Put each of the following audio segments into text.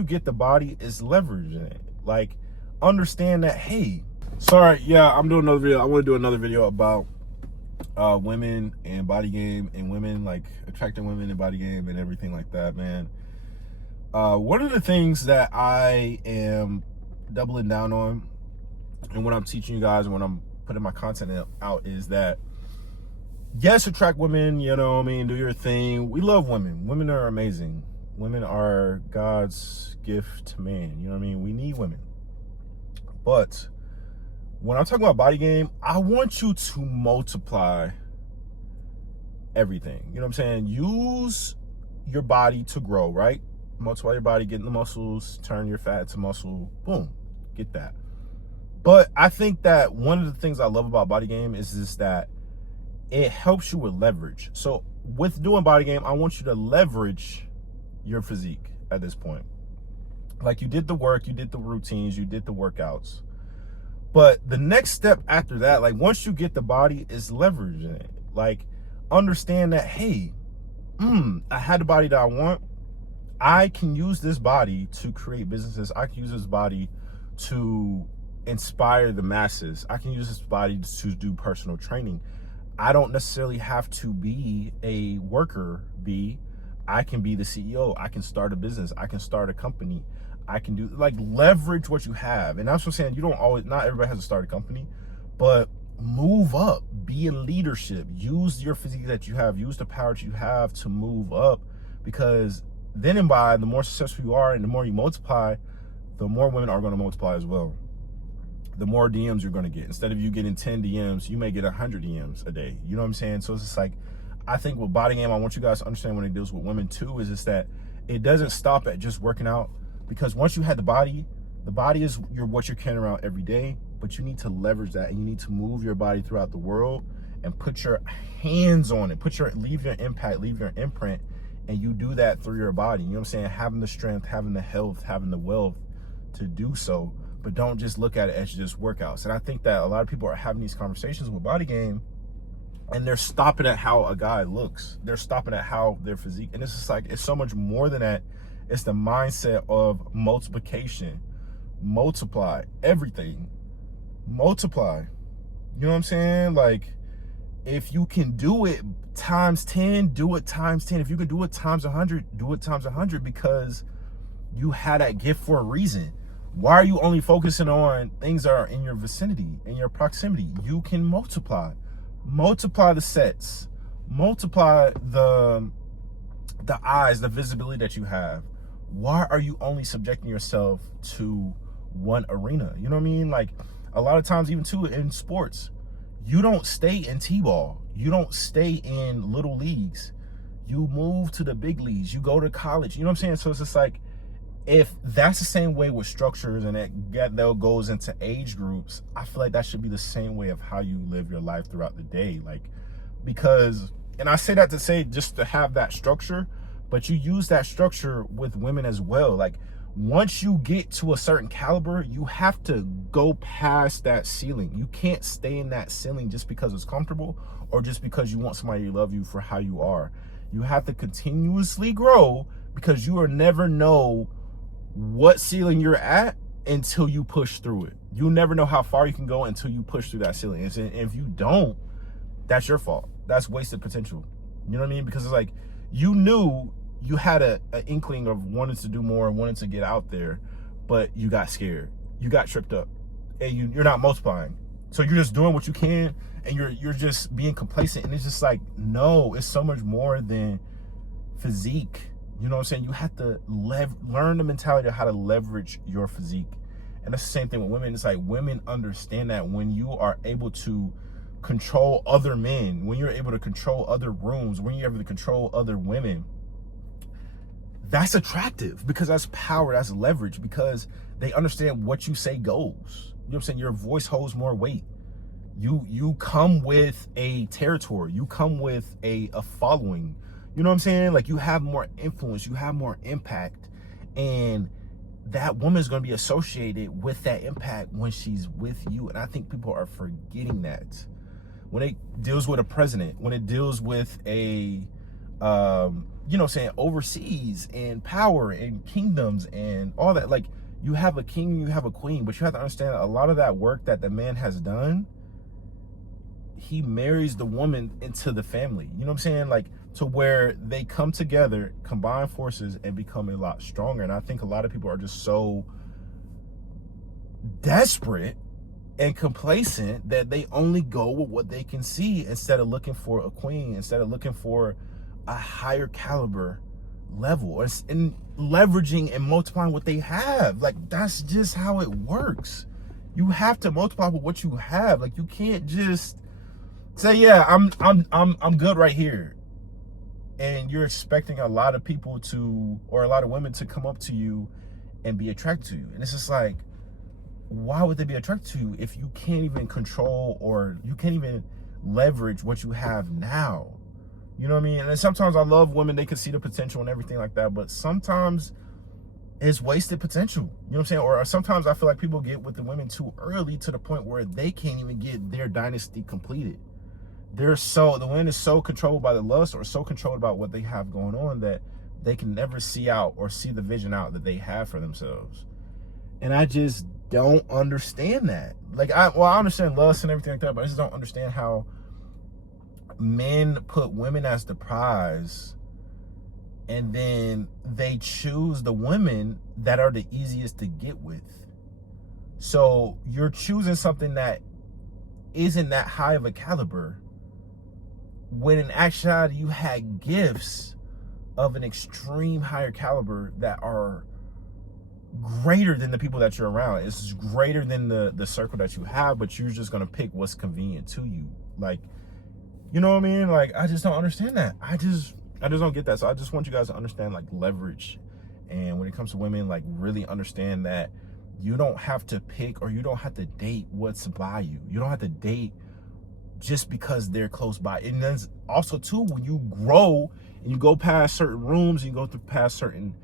You get the body is leveraging it. Like, understand that, hey, sorry, yeah, I'm doing another video. I want to do another video about women and body game, and women, like attracting women and body game and everything like that, man. One of the things that I am doubling down on, and what I'm teaching you guys and when I'm putting my content out, is that yes, attract women, you know what I mean, do your thing. We love women. Women are amazing. Women are God's gift to man, you know what I mean? We need women. But when I'm talking about body game, I want you to multiply everything. You know what I'm saying? Use your body to grow, right? Multiply your body, get in the muscles, turn your fat to muscle, boom, get that. But I think that one of the things I love about body game is that it helps you with leverage. So with doing body game, I want you to leverage your physique at this point. Like, you did the work, you did the routines, you did the workouts. But the next step after that, like once you get the body, is leveraging it. Like, understand that, hey, I had the body that I want. I can use this body to create businesses. I can use this body to inspire the masses. I can use this body to do personal training. I don't necessarily have to be a worker bee. I can be the CEO. I can start a business. I can start a company. I can do, like, leverage what you have. And that's what I'm saying. You don't always, not everybody has to start a company, but move up, be in leadership, use your physique that you have, use the power that you have to move up, because then and by, the more successful you are and the more you multiply, the more women are going to multiply as well. The more DMs you're going to get. Instead of you getting 10 DMs, you may get 100 DMs a day. You know what I'm saying? So it's just like, I think with body game, I want you guys to understand when it deals with women too, is just that it doesn't stop at just working out. Because once you had the body is what you're carrying around every day, but you need to leverage that, and you need to move your body throughout the world and put your hands on it, leave your impact, leave your imprint, and you do that through your body. You know what I'm saying? Having the strength, having the health, having the wealth to do so, but don't just look at it as just workouts. And I think that a lot of people are having these conversations with body game, and they're stopping at how a guy looks. They're stopping at how their physique, and it's just like, it's so much more than that. It's the mindset of multiplication. Multiply everything. Multiply. You know what I'm saying? Like, if you can do it times 10, do it times 10. If you can do it times 100, do it times 100, because you had that gift for a reason. Why are you only focusing on things that are in your vicinity, in your proximity? You can multiply. Multiply the sets. Multiply the eyes, the visibility that you have. Why are you only subjecting yourself to one arena? You know what I mean? Like, a lot of times, even too, in sports, you don't stay in T-ball. You don't stay in little leagues. You move to the big leagues. You go to college. You know what I'm saying? So it's just like, if that's the same way with structures, and that goes into age groups, I feel like that should be the same way of how you live your life throughout the day. Like, because, and I say that to say just to have that structure, but you use that structure with women as well. Like, once you get to a certain caliber, you have to go past that ceiling. You can't stay in that ceiling just because it's comfortable, or just because you want somebody to love you for how you are. You have to continuously grow, because you will never know what ceiling you're at until you push through it. You'll never know how far you can go until you push through that ceiling. And if you don't, that's your fault. That's wasted potential. You know what I mean? Because it's like, you knew you had an inkling of wanting to do more and wanting to get out there, but you got scared. You got tripped up, and you're not multiplying. So you're just doing what you can, and you're just being complacent. And it's just like, no, it's so much more than physique. You know what I'm saying? You have to learn the mentality of how to leverage your physique. And that's the same thing with women. It's like, women understand that when you are able to control other men, when you're able to control other rooms, when you're able to control other women, that's attractive, because that's power, that's leverage, because they understand what you say goes. You know what I'm saying? Your voice holds more weight. You come with a territory. You come with a following. You know what I'm saying? Like, you have more influence, you have more impact, and that woman is going to be associated with that impact when she's with you. And I think people are forgetting that. When it deals with a president, when it deals with a you know, saying overseas and power and kingdoms and all that. Like, you have a king, you have a queen, but you have to understand a lot of that work that the man has done, he marries the woman into the family. You know what I'm saying? Like, to where they come together, combine forces, and become a lot stronger. And I think a lot of people are just so desperate and complacent that they only go with what they can see instead of looking for a queen, instead of looking for a higher caliber level, and leveraging and multiplying what they have. Like, that's just how it works. You have to multiply with what you have. Like, you can't just say, yeah, I'm good right here, and you're expecting a lot of people to, or a lot of women to come up to you and be attracted to you. And it's just like, why would they be attracted to you if you can't even control, or you can't even leverage what you have now? You know what I mean? And sometimes I love women, they can see the potential and everything like that, but sometimes it's wasted potential. You know what I'm saying? Or sometimes I feel like people get with the women too early to the point where they can't even get their dynasty completed. The woman is so controlled by the lust, or so controlled about what they have going on, that they can never see out or see the vision out that they have for themselves. And I just don't understand that. Like, I understand lust and everything like that, but I just don't understand how men put women as the prize, and then they choose the women that are the easiest to get with. So you're choosing something that isn't that high of a caliber, when in actuality you had gifts of an extreme higher caliber that are greater than the people that you're around. It's greater than the circle that you have, but you're just gonna pick what's convenient to you. Like, you know what I mean? Like, I just don't understand that. I just don't get that. So I just want you guys to understand, like, leverage. And when it comes to women, like, really understand that you don't have to pick, or you don't have to date what's by you. You don't have to date just because they're close by. And then also too, when you grow and you go past certain rooms, and you go through past certain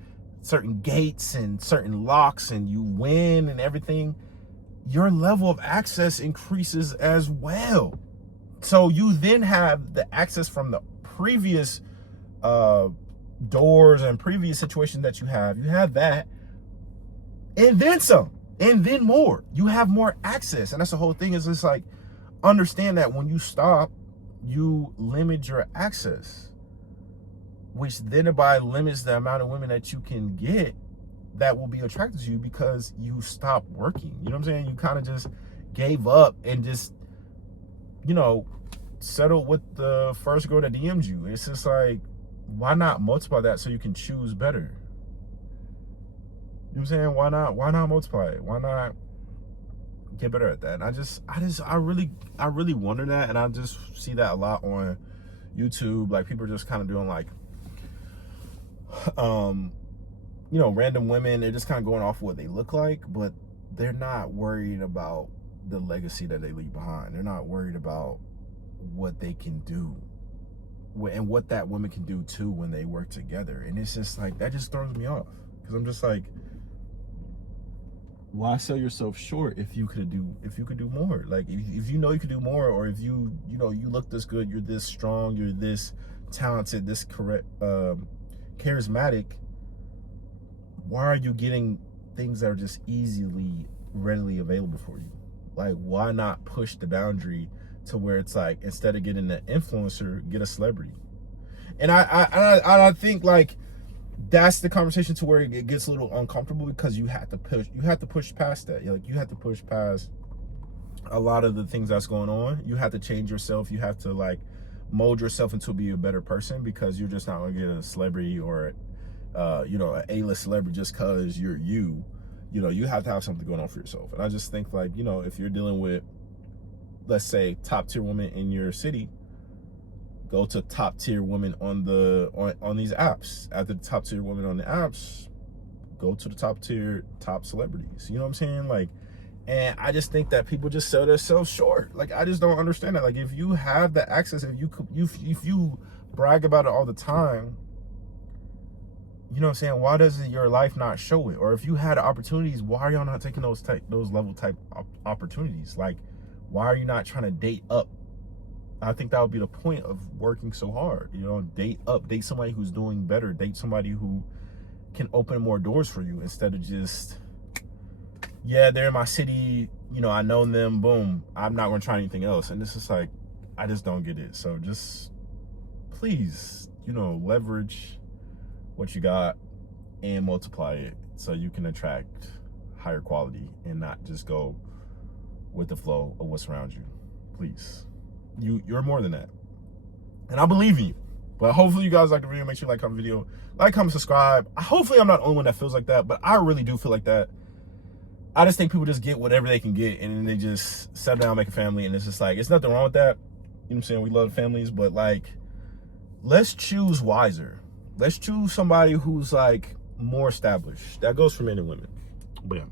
gates and certain locks, and you win and everything, your level of access increases as well. So you then have the access from the previous doors and previous situation that you have that, and then some, and then more. You have more access. And that's the whole thing. Is it's like, understand that when you stop, you limit your access, which thereby limits the amount of women that you can get that will be attracted to you, because you stop working. You know what I'm saying? You kind of just gave up and just, you know, settled with the first girl that DM'd you. It's just like, why not multiply that so you can choose better? You know what I'm saying? Why not multiply it? Why not get better at that? And I really wonder that. And I just see that a lot on YouTube. Like, people are just kind of doing, like, you know, random women. They're just kind of going off what they look like, but they're not worried about the legacy that they leave behind. They're not worried about what they can do, and what that woman can do too when they work together. And it's just like, that just throws me off, because I'm just like, why sell yourself short if you could do more? Like, if you know you could do more, or if you know you look this good, you're this strong, you're this talented, this correct, charismatic, why are you getting things that are just readily available for you? Like, why not push the boundary to where it's like, instead of getting an influencer, get a celebrity? And I think, like, that's the conversation to where it gets a little uncomfortable, because you have to push past that. Like, you have to push past a lot of the things that's going on. You have to change yourself. You have to, like, mold yourself into be a better person, because you're just not gonna get a celebrity, or you know, an A-list celebrity just because you're you. You know, you have to have something going on for yourself. And I just think, like, you know, if you're dealing with, let's say, top tier women in your city, go to top tier women on these apps. After the top tier women on the apps, go to the top celebrities. You know what I'm saying? Like, and I just think that people just sell themselves short. Like, I just don't understand that. Like, if you have the access, if you brag about it all the time, you know what I'm saying, why doesn't your life not show it? Or if you had opportunities, why are y'all not taking those level type opportunities? Like, why are you not trying to date up? I think that would be the point of working so hard. You know, date somebody who's doing better, date somebody who can open more doors for you instead of just, yeah, they're in my city, you know, I know them, boom, I'm not gonna try anything else. And this is like, I just don't get it. So just please, you know, leverage what you got and multiply it so you can attract higher quality and not just go with the flow of what's around you. Please. You're more than that. And I believe in you. But hopefully you guys like the video. Make sure you like, comment video. Like, comment, subscribe. Hopefully I'm not the only one that feels like that, but I really do feel like that. I just think people just get whatever they can get and then they just settle down, make a family, and it's just like, it's nothing wrong with that. You know what I'm saying? We love families, but like, let's choose wiser. Let's choose somebody who's like more established. That goes for men and women. But yeah.